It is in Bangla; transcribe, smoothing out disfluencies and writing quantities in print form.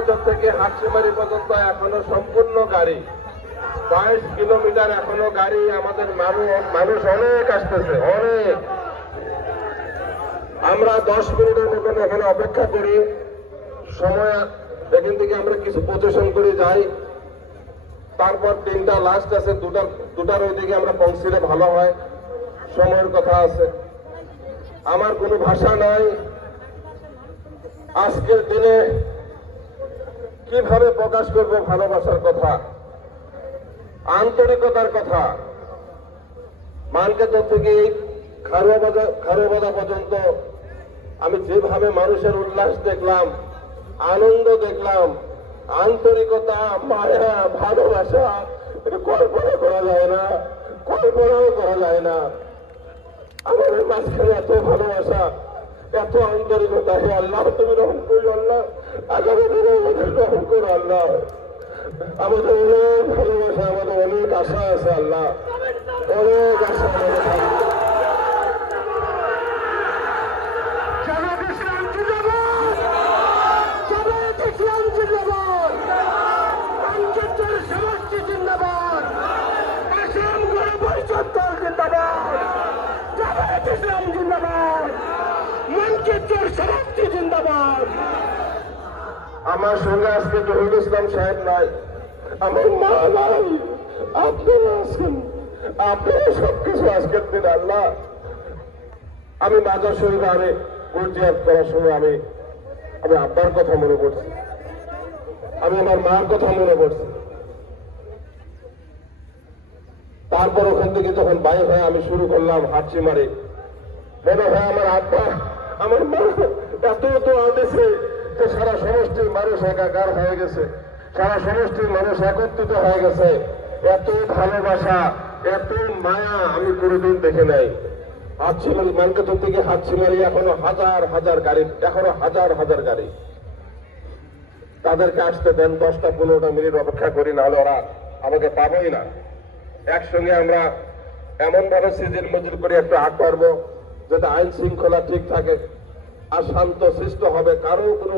মার্কেট থেকে হাটশিমারি পর্যন্ত এখনো সম্পূর্ণ গাড়ি, 22 কিলোমিটার এখনো গাড়ি। আমাদের মানুষ অনেক আসতেছে, অনেক। আমরা 10 মিনিটের মতন এখানে অপেক্ষা করি, সময় এখান থেকে আমরা কিছু প্রচেশন করে যাই, তারপর 3টা লাস্ট আছে, দুটার ওইদিকে আমরা পৌঁছলে ভালো হয়। সময়ের কথা আছে, আমার কোনো ভাষা নাই আজকের দিনে কিভাবে প্রকাশ করব ভালোবাসার কথা, আন্তরিকতার কথা। মানকেতর থেকে এই খারুয়াবাদা পর্যন্ত আমি যেভাবে মানুষের উল্লাস দেখলাম, আনন্দ দেখলাম, আন্তরিকতা, মায়া, ভালোবাসা, এটা কল্পনা করা যায় না, কল্পনাও করা যায় না। আমাদের মাঝখানে এত ভালোবাসা, এত আন্তরিকতা। হে আল্লাহ, তুমি রহম করো আল্লাহ, আগামী দিনে আমাদের রহম করো আল্লাহ। আমাদের অনেক ভালোবাসা, আমাদের অনেক আশা আছে আল্লাহ, অনেক আশা আমাদের থাকবে। আমার সঙ্গে আজকে জহিরুল ইসলাম সাহেব নাই, আমার মা নাই, আপনারা আছেন, আপনারা সবকিছু আজকের দিন আল্লাহ। আমি মাজার শরীফে আমি গুরজিয়াত করার সময় আমি আব্বার কথা মনে করছি, আমি আমার মার কথা মনে করছি। তারপর ওখান থেকে যখন বাইর হয়ে আমি শুরু করলাম হাটশিমারি, মনে হয় আমার আব্বা, আমার মা এত আদেছে যে সারা সমষ্টির মানুষ একাকার হয়ে গেছে, সারা সমষ্টির মানুষ একত্রিত হয়ে গেছে। এত ভালোবাসা, এত মায়া আমি কোনোদিন দেখে নাই। হাটশিমারি, মানকেতর থেকে হাটশিমারি এখনো হাজার হাজার গাড়ি, এখনো হাজার হাজার গাড়ি। তাদেরকে আসতে দেন, 10টা-15টা মিনিট অপেক্ষা করি, নাহলে ওরা আমাকে পাবোই না। একসঙ্গে আমরা এমন ভাবে সিজিল মজুর করে একটু আগ পারবো যাতে আইন শৃঙ্খলা ঠিক থাকে আর শান্ত সৃষ্ট হবে, কারো কোনো